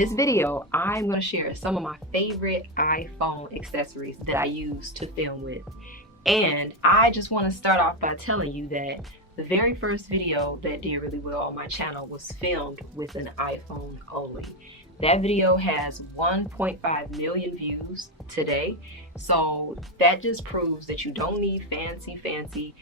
this video, I'm going to share some of my favorite iPhone accessories that I use to film with. And I just want to start off by telling you that the very first video that did really well on my channel was filmed with an iPhone only. That video has 1.5 million views today. So that just proves that you don't need fancy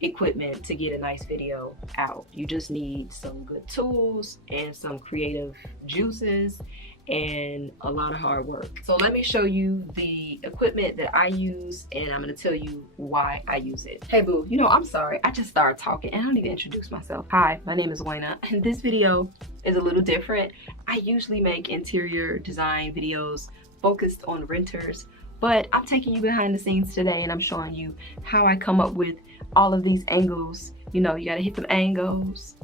equipment to get a nice video out. You just need some good tools and some creative juices and a lot of hard work. So let me show you the equipment that I use, and I'm going to tell you why I use it. Hey boo, you know, I'm sorry, I just started talking and I don't even introduce myself. Hi, my name is Wayna, and this video is a little different. I usually make interior design videos focused on renters, but I'm taking you behind the scenes today and I'm showing you how I come up with all of these angles. You know, you gotta hit them angles.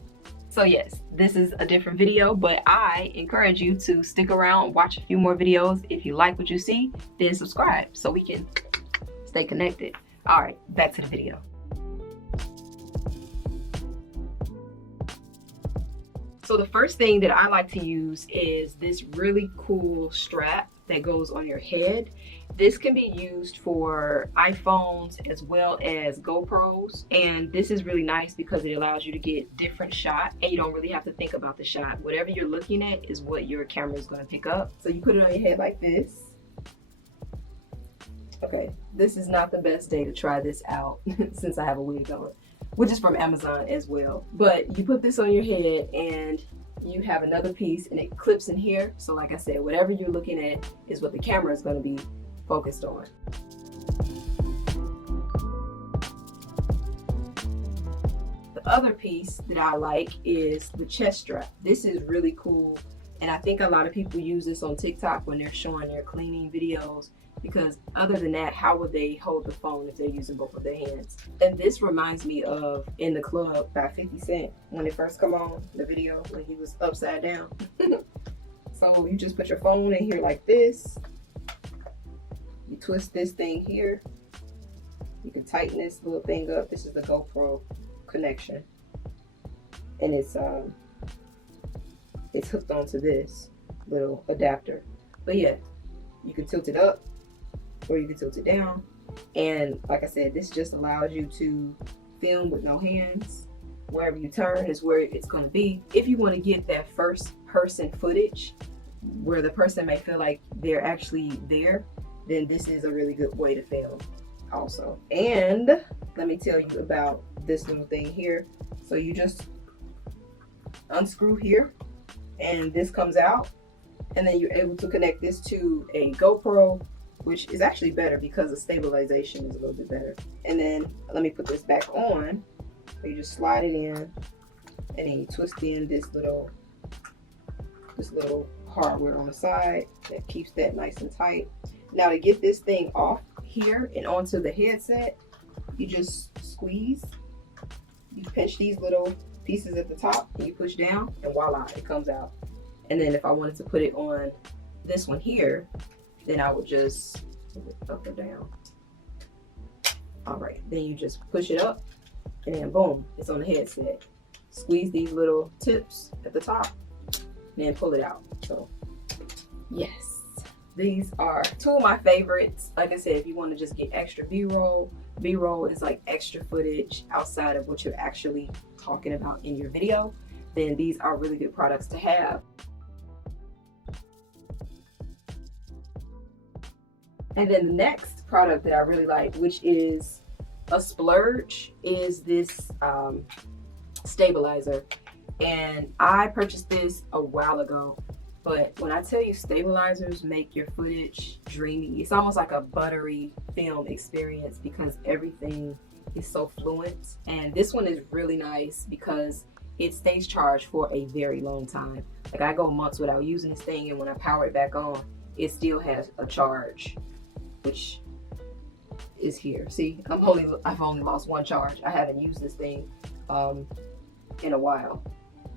So yes, this is a different video, but I encourage you to stick around, watch a few more videos. If you like what you see, then subscribe so we can stay connected. All right, back to the video. So the first thing that I like to use is this really cool strap that goes on your head. This can be used for iPhones as well as GoPros, and this is really nice because it allows you to get different shots and you don't really have to think about the shot. Whatever you're looking at is what your camera is going to pick up. So you put it on your head like this. Okay, this is not the best day to try this out since I have a wig on, which is from Amazon as well. But you put this on your head and you have another piece and it clips in here. So like I said, whatever you're looking at is what the camera is going to be focused on. The other piece that I like is the chest strap. This is really cool, and I think a lot of people use this on TikTok when they're showing their cleaning videos, because other than that, how would they hold the phone if they're using both of their hands? And this reminds me of In the Club by 50 Cent when it first come on, the video when he was upside down. So you just put your phone in here like this. You twist this thing here. You can tighten this little thing up. This is the GoPro connection, and it's hooked onto this little adapter. But yeah, you can tilt it up or you can tilt it down. And like I said, this just allows you to film with no hands. Wherever you turn is where it's going to be. If you want to get that first person footage where the person may feel like they're actually there, then this is a really good way to film also. And let me tell you about this little thing here. So you just unscrew here and this comes out, and then you're able to connect this to a GoPro, which is actually better because the stabilization is a little bit better. And then let me put this back on. So you just slide it in and then you twist in this little hardware on the side that keeps that nice and tight. Now to get this thing off here and onto the headset, you just squeeze. You pinch these little pieces at the top and you push down, and voila, it comes out. And then if I wanted to put it on this one here, then I would just move it up or down. All right, then you just push it up and then boom, it's on the headset. Squeeze these little tips at the top and then pull it out. So yes. These are two of my favorites. Like I said, if you want to just get extra B-roll is like extra footage outside of what you're actually talking about in your video, then these are really good products to have. And then the next product that I really like, which is a splurge, is this stabilizer. And I purchased this a while ago. But when I tell you stabilizers make your footage dreamy, it's almost like a buttery film experience because everything is so fluent. And this one is really nice because it stays charged for a very long time. Like I go months without using this thing, and when I power it back on, it still has a charge, which is here. See, I've only lost one charge. I haven't used this thing in a while.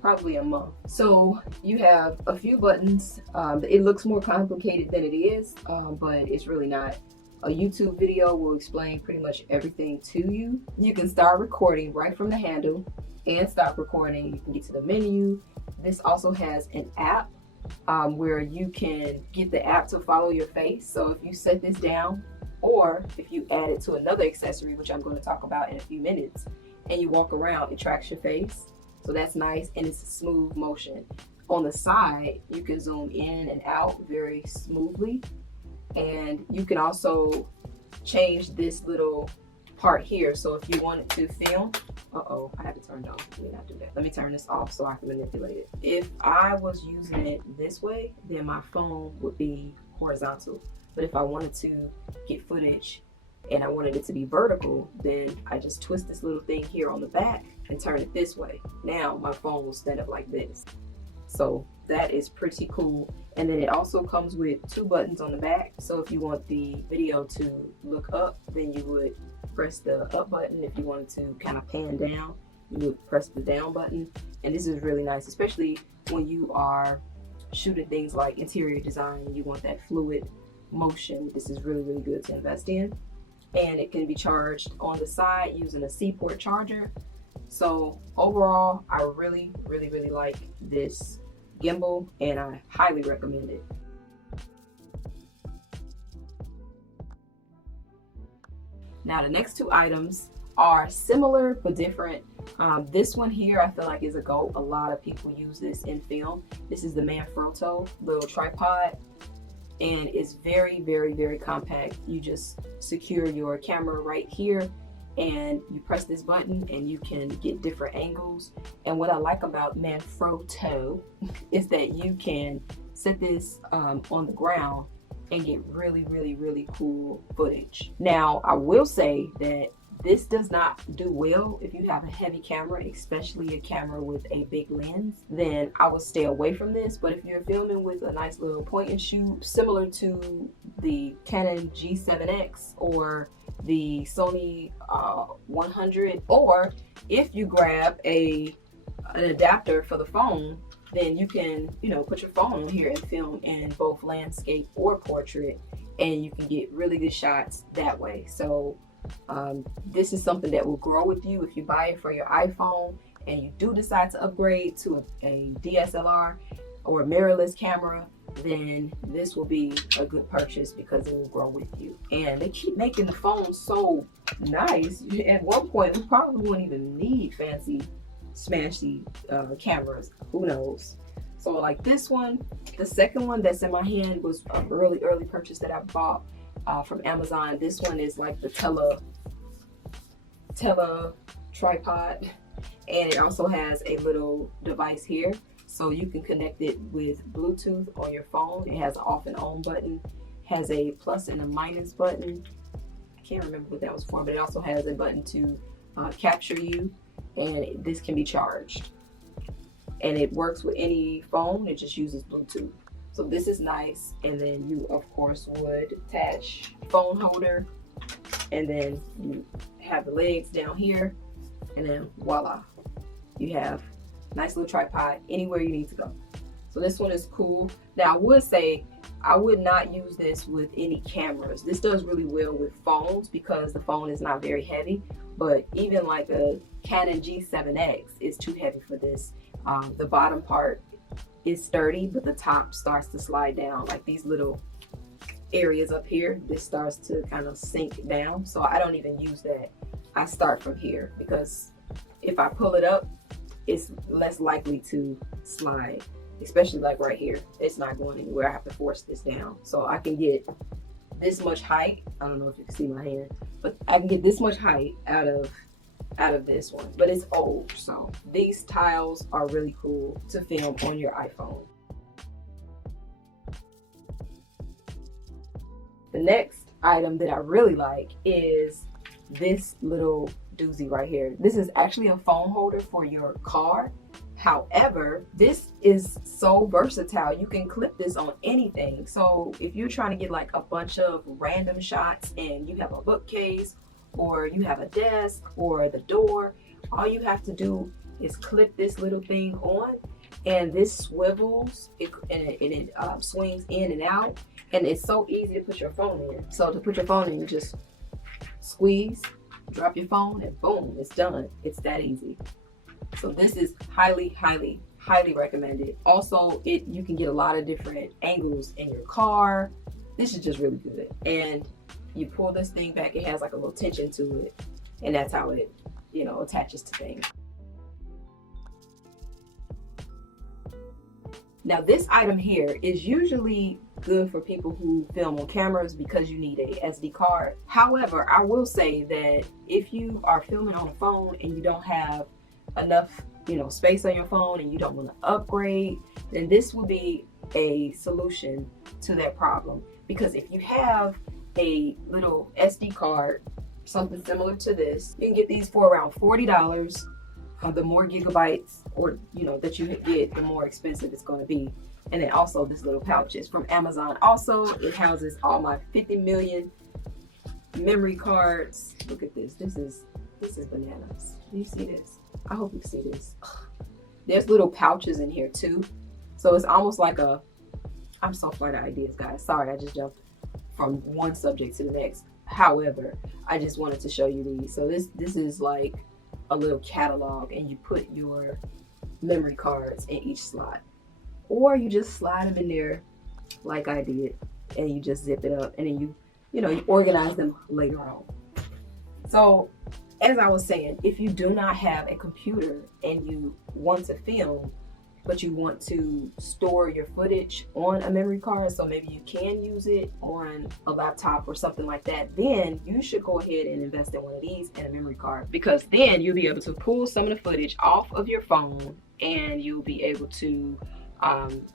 Probably a month. So you have a few buttons. It looks more complicated than it is, but it's really not. A YouTube video will explain pretty much everything to you. You can start recording right from the handle and stop recording. You can get to the menu. This also has an app where you can get the app to follow your face. So if you set this down, or if you add it to another accessory, which I'm going to talk about in a few minutes, and you walk around, it tracks your face. So that's nice, and it's a smooth motion. On the side, you can zoom in and out very smoothly, and you can also change this little part here. So if you wanted to film, I have it turned on. Let me not do that. Let me turn this off so I can manipulate it. If I was using it this way, then my phone would be horizontal. But if I wanted to get footage and I wanted it to be vertical, then I just twist this little thing here on the back and turn it this way. Now my phone will stand up like this. So that is pretty cool. And then it also comes with 2 buttons on the back. So if you want the video to look up, then you would press the up button. If you wanted to kind of pan down, you would press the down button. And this is really nice, especially when you are shooting things like interior design and you want that fluid motion. This is really, really good to invest in. And it can be charged on the side using a C-port charger. So overall, I really, really, really like this gimbal, and I highly recommend it. Now the next 2 items are similar but different. This one here I feel like is a GOAT. A lot of people use this in film. This is the Manfrotto little tripod, and it's very, very, very compact. You just secure your camera right here and you press this button and you can get different angles. And what I like about Manfrotto is that you can set this on the ground and get really, really, really cool footage. Now, I will say that this does not do well if you have a heavy camera, especially a camera with a big lens, then I would stay away from this. But if you're filming with a nice little point and shoot, similar to the Canon G7X or the Sony 100, or if you grab an adapter for the phone, then you can, put your phone on here and film in both landscape or portrait, and you can get really good shots that way. So this is something that will grow with you. If you buy it for your iPhone and you do decide to upgrade to a DSLR or a mirrorless camera, then this will be a good purchase because it will grow with you. And they keep making the phone so nice. At one point, we probably wouldn't even need fancy, smashy cameras. Who knows? So like this one, the second one that's in my hand was an early purchase that I bought from Amazon. This one is like the tele tripod, and it also has a little device here, so you can connect it with Bluetooth on your phone. It has an off and on button, has a plus and a minus button. I can't remember what that was for, but it also has a button to capture you, and this can be charged. And it works with any phone, it just uses Bluetooth. So this is nice. And then you of course would attach phone holder, and then you have the legs down here, and then voila, you have nice little tripod anywhere you need to go. So this one is cool. Now I would say I would not use this with any cameras. This does really well with phones because the phone is not very heavy, but even like a Canon G7X is too heavy for this. The bottom part is sturdy, but the top starts to slide down. Like these little areas up here, this starts to kind of sink down. So I don't even use that. I start from here because if I pull it up, it's less likely to slide, especially like right here. It's not going anywhere. I have to force this down. So I can get this much height. I don't know if you can see my hand, but I can get this much height out of this one, but it's old. So these tiles are really cool to film on your iPhone. The next item that I really like is this little doozy right here. This is actually a phone holder for your car. However, this is so versatile. You can clip this on anything. So if you're trying to get like a bunch of random shots and you have a bookcase or you have a desk or the door, all you have to do is clip this little thing on, and this swivels and it swings in and out, and it's so easy to put your phone in. So to put your phone in, you just squeeze, drop your phone, and boom, it's done. It's that easy. So this is highly highly recommend it. Also, you can get a lot of different angles in your car. This is just really good. And you pull this thing back, it has like a little tension to it, and that's how it, you know, attaches to things. Now this item here is usually good for people who film on cameras because you need a SD card. However, I will say that if you are filming on a phone and you don't have enough, you know, space on your phone and you don't want to upgrade, then this will be a solution to that problem. Because if you have a little SD card, something similar to this, you can get these for around $40. The more gigabytes, or you know, that you get, the more expensive it's going to be. And then also this little pouch is from Amazon. Also, it houses all my 50 million memory cards. Look at this. This is bananas. Do you see this? I hope you see this. There's little pouches in here too. So it's almost like a, I'm so full of ideas, guys. Sorry, I just jumped from one subject to the next. However, I just wanted to show you these. So this is like a little catalog, and you put your memory cards in each slot, or you just slide them in there like I did, and you just zip it up, and then you organize them later on. So as I was saying, if you do not have a computer and you want to film, but you want to store your footage on a memory card, so maybe you can use it on a laptop or something like that, then you should go ahead and invest in one of these and a memory card, because then you'll be able to pull some of the footage off of your phone and you'll be able to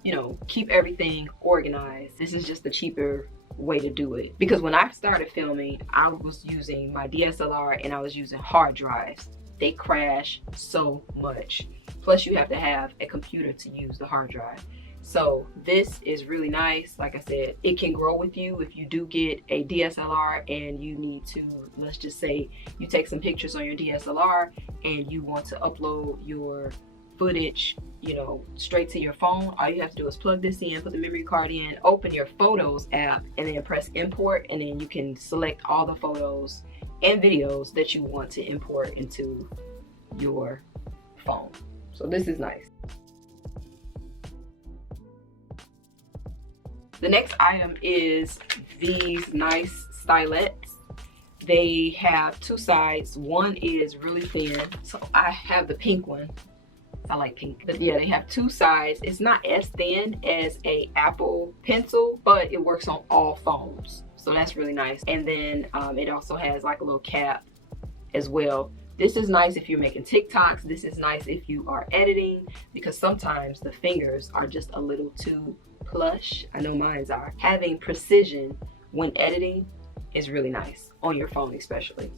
you know, keep everything organized. This is just the cheaper way to do it, because when I started filming, I was using my DSLR and I was using hard drives. They crash so much. Plus you have to have a computer to use the hard drive. So this is really nice. Like I said, it can grow with you if you do get a DSLR and you need to, let's just say you take some pictures on your DSLR and you want to upload your footage, you know, straight to your phone. All you have to do is plug this in, put the memory card in, open your Photos app, and then press import, and then you can select all the photos and videos that you want to import into your phone. So this is nice. The next item is these nice stylets. They have two sides. One is really thin, so I have the pink one. I like pink. But yeah, they have two sides. It's not as thin as a Apple pencil, but it works on all phones. So that's really nice. And then it also has like a little cap as well. This is nice if you're making TikToks. This is nice if you are editing, because sometimes the fingers are just a little too plush. I know mine's are. Having precision when editing is really nice, on your phone especially.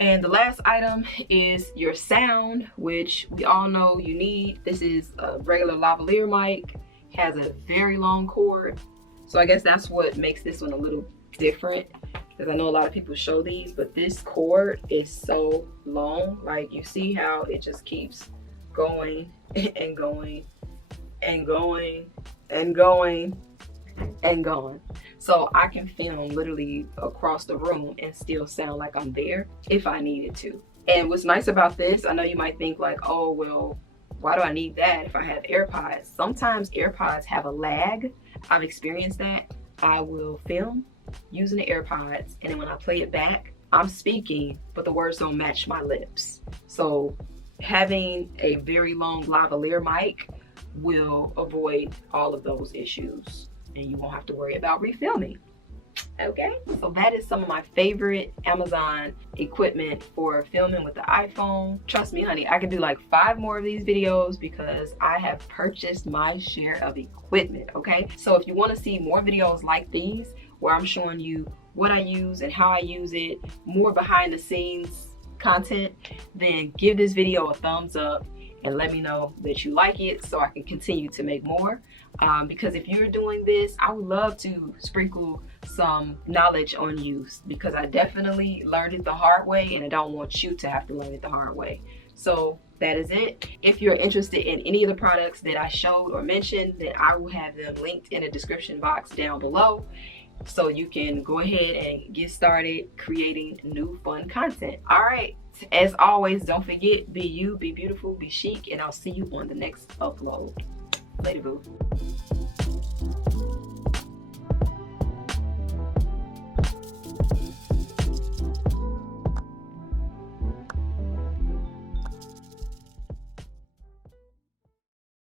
And the last item is your sound, which we all know you need. This is a regular lavalier mic, has a very long cord. So I guess that's what makes this one a little different, because I know a lot of people show these, but this cord is so long. Like, you see how it just keeps going and going and going and going and going. So I can film literally across the room and still sound like I'm there if I needed to. And what's nice about this, I know you might think like, oh, well, why do I need that if I have AirPods? Sometimes AirPods have a lag. I've experienced that. I will film using the AirPods, and then when I play it back, I'm speaking, but the words don't match my lips. So having a very long lavalier mic will avoid all of those issues, and you won't have to worry about refilming. Okay, so that is some of my favorite Amazon equipment for filming with the iPhone. Trust me, honey, I can do like 5 more of these videos because I have purchased my share of equipment. Okay, so if you want to see more videos like these where I'm showing you what I use and how I use it, more behind the scenes content, then give this video a thumbs up and let me know that you like it so I can continue to make more. Because if you're doing this, I would love to sprinkle some knowledge on you, because I definitely learned it the hard way and I don't want you to have to learn it the hard way. So that is it. If you're interested in any of the products that I showed or mentioned, then I will have them linked in the description box down below, so you can go ahead and get started creating new fun content. All right, As always, don't forget, be you, be beautiful, be chic, and I'll see you on the next upload. Later, boo.